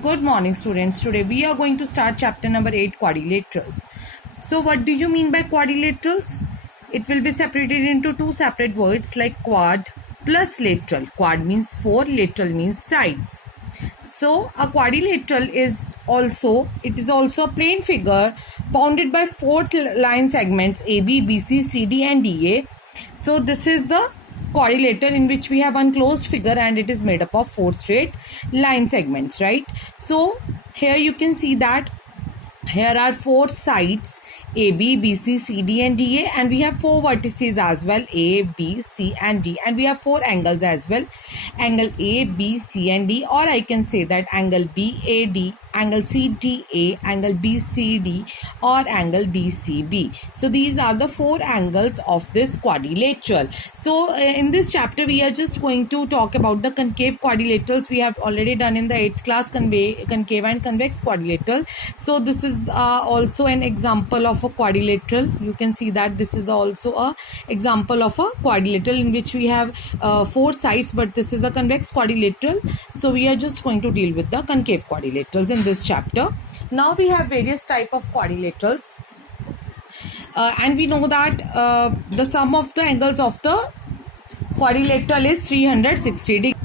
Good morning, students. Today we are going to start chapter number 8, quadrilaterals. So what do you mean by quadrilaterals? It will be separated into two separate words like quad plus lateral. Quad means four, lateral means sides. So a quadrilateral is also a plane figure bounded by four line segments AB, BC, CD and DA. So this is the quadrilateral in which we have one closed figure and it is made up of four straight line segments, right? So here you can see that here are four sides AB, BC, CD and DA, and we have four vertices as well, A, B, C and D, and we have four angles as well, angle A, B, C and D, or I can say that angle BAD, angle CDA, angle BCD or angle DCB. So these are the four angles of this quadrilateral. So in this chapter we are just going to talk about the concave quadrilaterals. We have already done in the 8th class concave and convex quadrilateral. So this is also an example of a quadrilateral. You can see that this is also a example of a quadrilateral in which we have four sides, but this is a convex quadrilateral. So we are just going to deal with the concave quadrilaterals in this chapter. Now we have various type of quadrilaterals and we know that the sum of the angles of the quadrilateral is 360 degrees.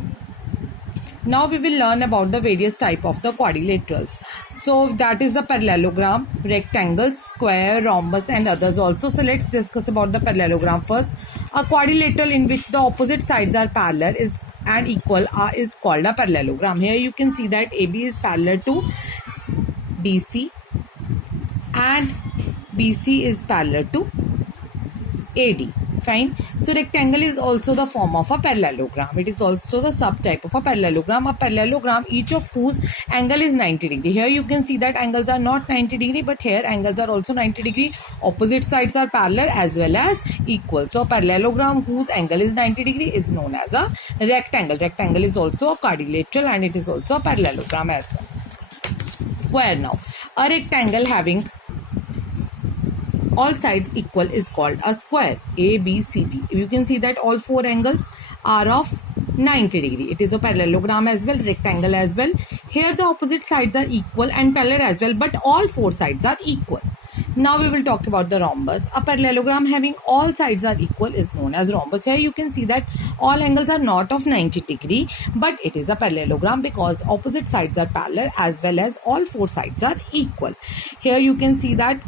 Now we will learn about the various type of the quadrilaterals. So that is the parallelogram, rectangle, square, rhombus and others also. So let's discuss about the parallelogram first. A quadrilateral in which the opposite sides are parallel and equal is called a parallelogram. Here you can see that AB is parallel to BC and BC is parallel to AD. Fine. So rectangle is also the form of a parallelogram. It is also the subtype of a parallelogram. A parallelogram, each of whose angle is 90 degree. Here you can see that angles are not 90 degree, but here angles are also 90 degree. Opposite sides are parallel as well as equal. So a parallelogram whose angle is 90 degree is known as a rectangle. Rectangle is also a quadrilateral and it is also a parallelogram as well. Square now. A rectangle having all sides equal is called a square. A, B, C, D. You can see that all four angles are of 90 degree. It is a parallelogram as well, rectangle as well. Here the opposite sides are equal and parallel as well, but all four sides are equal. Now we will talk about the rhombus. A parallelogram having all sides are equal is known as rhombus. Here you can see that all angles are not of 90 degree, but it is a parallelogram because opposite sides are parallel as well as all four sides are equal. Here you can see that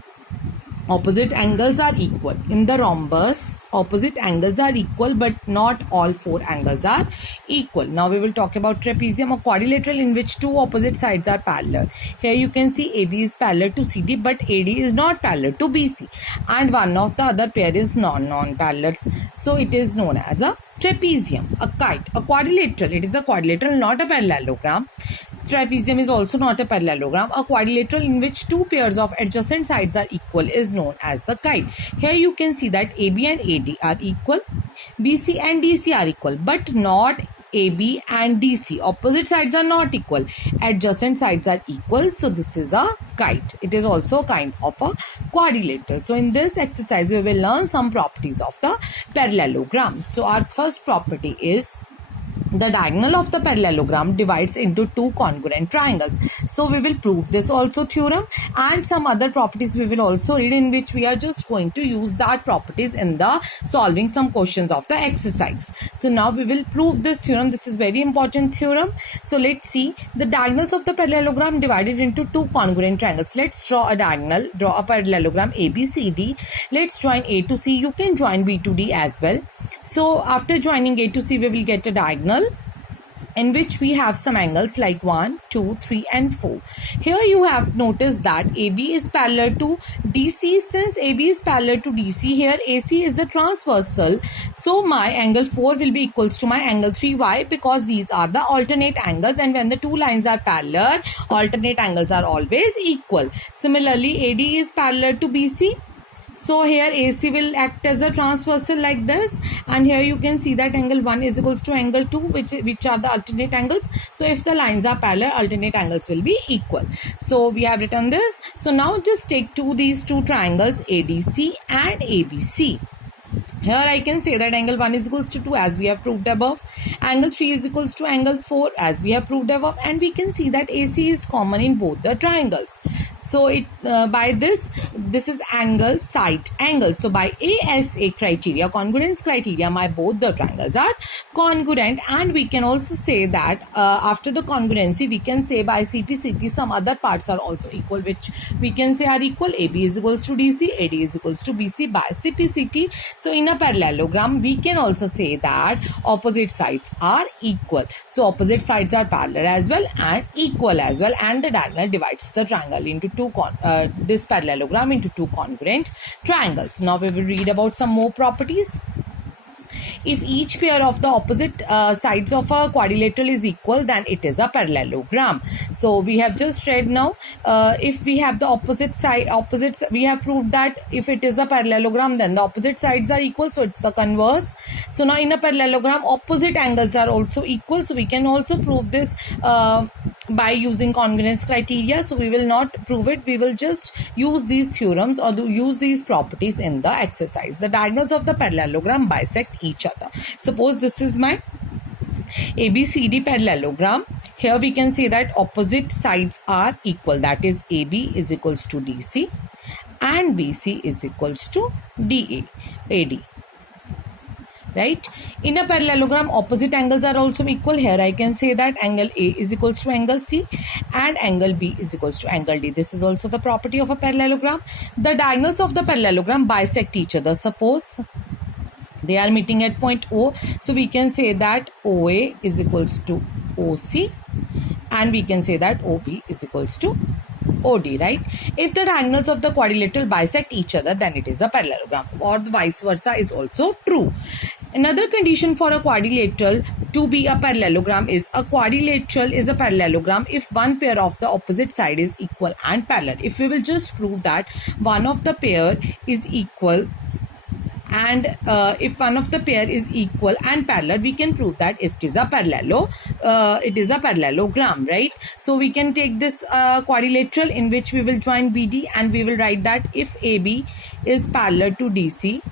opposite angles are equal. In the rhombus, opposite angles are equal, but not all four angles are equal. Now we will talk about trapezium, a quadrilateral in which two opposite sides are parallel. Here you can see AB is parallel to CD, but AD is not parallel to BC. And one of the other pair is non-parallel. So it is known as a trapezium. A kite, a quadrilateral. It is a quadrilateral, not a parallelogram. Trapezium is also not a parallelogram. A quadrilateral in which two pairs of adjacent sides are equal is known as the kite. Here you can see that AB and AD are equal, BC and DC are equal, but not AB and DC. Opposite sides are not equal. Adjacent sides are equal. So this is a kite. It is also a kind of a quadrilateral. So in this exercise, we will learn some properties of the parallelogram. So our first property is the diagonal of the parallelogram divides into two congruent triangles. So we will prove this also theorem, and some other properties we will also read, in which we are just going to use that properties in the solving some questions of the exercise. So now we will prove this theorem. This is very important theorem. So let's see the diagonals of the parallelogram divided into two congruent triangles. Let's draw a diagonal, draw a parallelogram ABCD. Let's join A to C. You can join B to D as well. So after joining A to C, we will get a diagonal in which we have some angles like 1, 2, 3 and 4. Here you have noticed that AB is parallel to DC. Since AB is parallel to DC, here AC is the transversal. So my angle 4 will be equals to my angle 3. Why? Because these are the alternate angles, and when the two lines are parallel, alternate angles are always equal. Similarly, AD is parallel to BC. So here AC will act as a transversal like this, and here you can see that angle 1 is equals to angle 2, which are the alternate angles. So if the lines are parallel, alternate angles will be equal. So we have written this. So now just take these two triangles ADC and ABC. Here I can say that angle 1 is equals to 2 as we have proved above. Angle 3 is equals to angle 4 as we have proved above. And we can see that AC is common in both the triangles. So by this is angle, side angle. So by ASA criteria, congruence criteria, both the triangles are congruent. And we can also say that after the congruency, we can say by CPCT some other parts are also equal, which we can say are equal. AB is equals to DC, AD is equals to BC by CPCT. So in a parallelogram, we can also say that opposite sides are equal. So opposite sides are parallel as well and equal as well, and the diagonal divides the triangle into this parallelogram into two congruent triangles. Now we will read about some more properties. If each pair of the opposite sides of a quadrilateral is equal, then it is a parallelogram. So we have just read now, if we have the opposites, we have proved that if it is a parallelogram, then the opposite sides are equal. So it's the converse. So now in a parallelogram, opposite angles are also equal. So we can also prove this by using congruence criteria. So we will not prove it. We will just use these theorems or use these properties in the exercise. The diagonals of the parallelogram bisect each other. Suppose this is my ABCD parallelogram. Here we can say that opposite sides are equal. That is AB is equals to DC and BC is equals to AD. Right? In a parallelogram, opposite angles are also equal. Here I can say that angle A is equals to angle C and angle B is equals to angle D. This is also the property of a parallelogram. The diagonals of the parallelogram bisect each other. Suppose they are meeting at point O. So we can say that OA is equals to OC and we can say that OB is equals to OD, right? If the diagonals of the quadrilateral bisect each other, then it is a parallelogram, or the vice versa is also true. Another condition for a quadrilateral to be a parallelogram is a quadrilateral is a parallelogram if one pair of the opposite side is equal and parallel. If we will just prove that one of the pair is equal and if one of the pair is equal and parallel, we can prove that it is a parallelogram, right? So we can take this quadrilateral in which we will join BD and we will write that if AB is parallel to DC,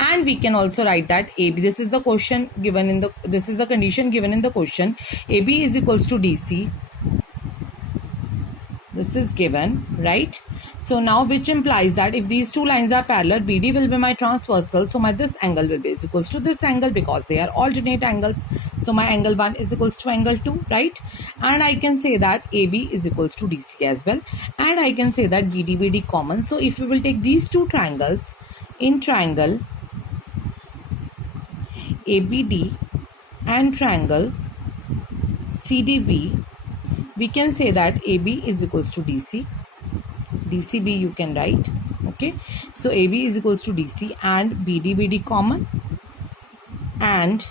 and we can also write that AB, this is the question given in the, this is the condition given in the question, AB is equals to DC. This is given, right? So now which implies that if these two lines are parallel, BD will be my transversal. So my this angle will be is equals to this angle because they are alternate angles. So my angle 1 is equals to angle 2, right? And I can say that AB is equals to DC as well. And I can say that BD common. So if we will take these two triangles in triangle ABD and triangle CDB, we can say that AB is equals to DC. DCB you can write. Okay. So AB is equals to DC and BD common. And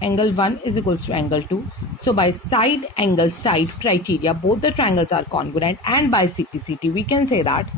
angle 1 is equals to angle 2. So by side angle side criteria, both the triangles are congruent, and by CPCT we can say that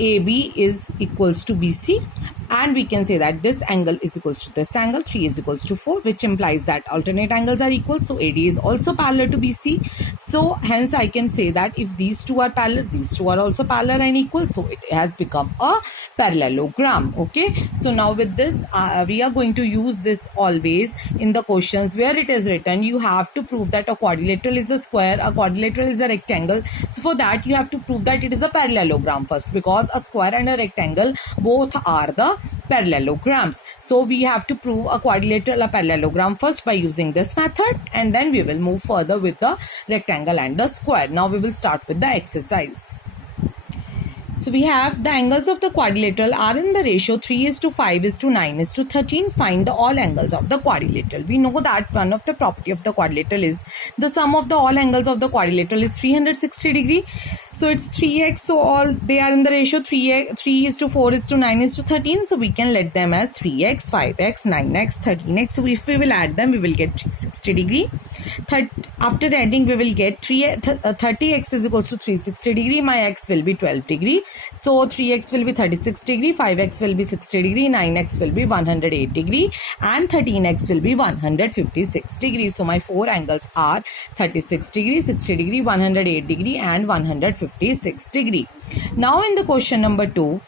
AB is equals to BC, and we can say that this angle is equals to this angle, 3 is equals to 4, which implies that alternate angles are equal. So AD is also parallel to BC. So hence I can say that if these two are parallel, these two are also parallel and equal. So it has become a parallelogram. Okay. So now with this, we are going to use this always in the questions where it is written, you have to prove that a quadrilateral is a square, a quadrilateral is a rectangle. So for that, you have to prove that it is a parallelogram first, because a square and a rectangle both are the parallelograms. So we have to prove a quadrilateral a parallelogram first by using this method, and then we will move further with the rectangle and the square. Now we will start with the exercise. So we have the angles of the quadrilateral are in the ratio 3:5:9:13. Find the all angles of the quadrilateral. We know that one of the property of the quadrilateral is the sum of the all angles of the quadrilateral is 360 degree. So it's 3x. So all they are in the ratio 3:4:9:13. So we can let them as 3x, 5x, 9x, 13x. So if we will add them, we will get 360 degree. After adding, we will get 30x is equals to 360 degree. My x will be 12 degree. So 3x will be 36 degree, 5x will be 60 degree, 9x will be 108 degree, and 13x will be 156 degree. So my four angles are 36 degree, 60 degree, 108 degree, and 156 degree. Now in the question number 2,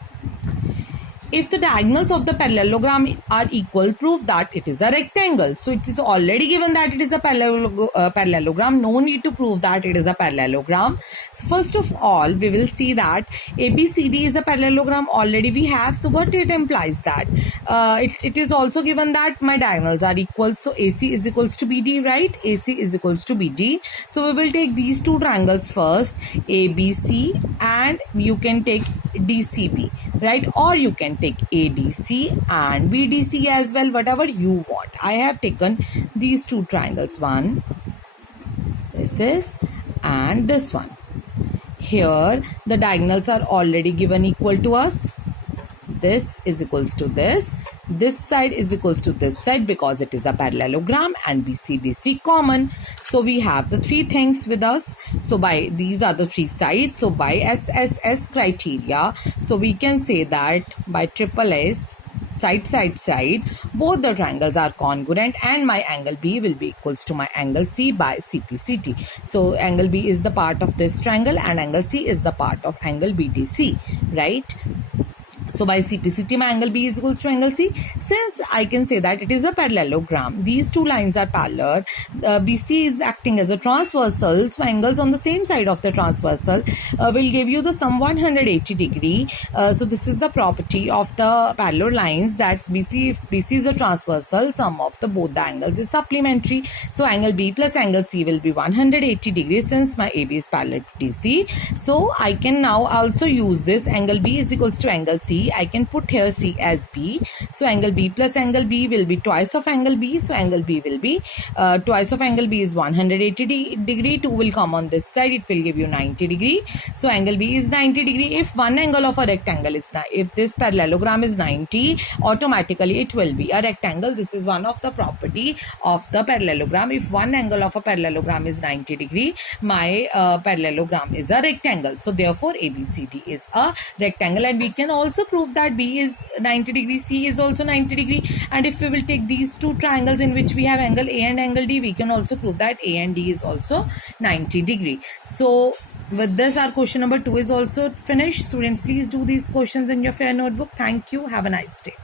If the diagonals of the parallelogram are equal, prove that it is a rectangle. So it is already given that it is a parallelogram. No need to prove that it is a parallelogram. So first of all, we will see that ABCD is a parallelogram. Already we have. So what it implies that it is also given that my diagonals are equal. So AC is equals to BD, right? AC is equals to BD. So we will take these two triangles first, ABC, and you can take DCB, right? Or you can take ADC and BDC as well, whatever you want. I have taken these two triangles, one, this is, and this one. Here the diagonals are already given equal to us. This is equals to this side is equals to this side because it is a parallelogram, and BC common. So we have the three things with us. So by these are the three sides. So by SSS criteria, so we can say that by triple S, side, both the triangles are congruent, and my angle B will be equals to my angle C by CPCT. So angle B is the part of this triangle and angle C is the part of angle BDC, right? So by CPCT, my angle B is equals to angle C. Since I can say that it is a parallelogram, these two lines are parallel. BC is acting as a transversal, so angles on the same side of the transversal will give you the sum 180 degree. So this is the property of the parallel lines, that BC, if BC is a transversal, sum of the both the angles is supplementary. So angle B plus angle C will be 180 degrees since my AB is parallel to DC. So I can now also use this angle B is equals to angle C. I can put here C as B. So angle B plus angle B will be twice of angle B. So angle B will be twice of angle B is 180 degree. 2 will come on this side. It will give you 90 degree. So angle B is 90 degree. If one angle of a rectangle is, if this parallelogram is 90, automatically it will be a rectangle. This is one of the property of the parallelogram. If one angle of a parallelogram is 90 degree, my parallelogram is a rectangle. So therefore ABCD is a rectangle, and we can also prove that B is 90 degree, C is also 90 degree, and if we will take these two triangles in which we have angle A and angle D, we can also prove that A and D is also 90 degree. So with this, our question number 2 is also finished. Students, please do these questions in your fair notebook. Thank you. Have a nice day.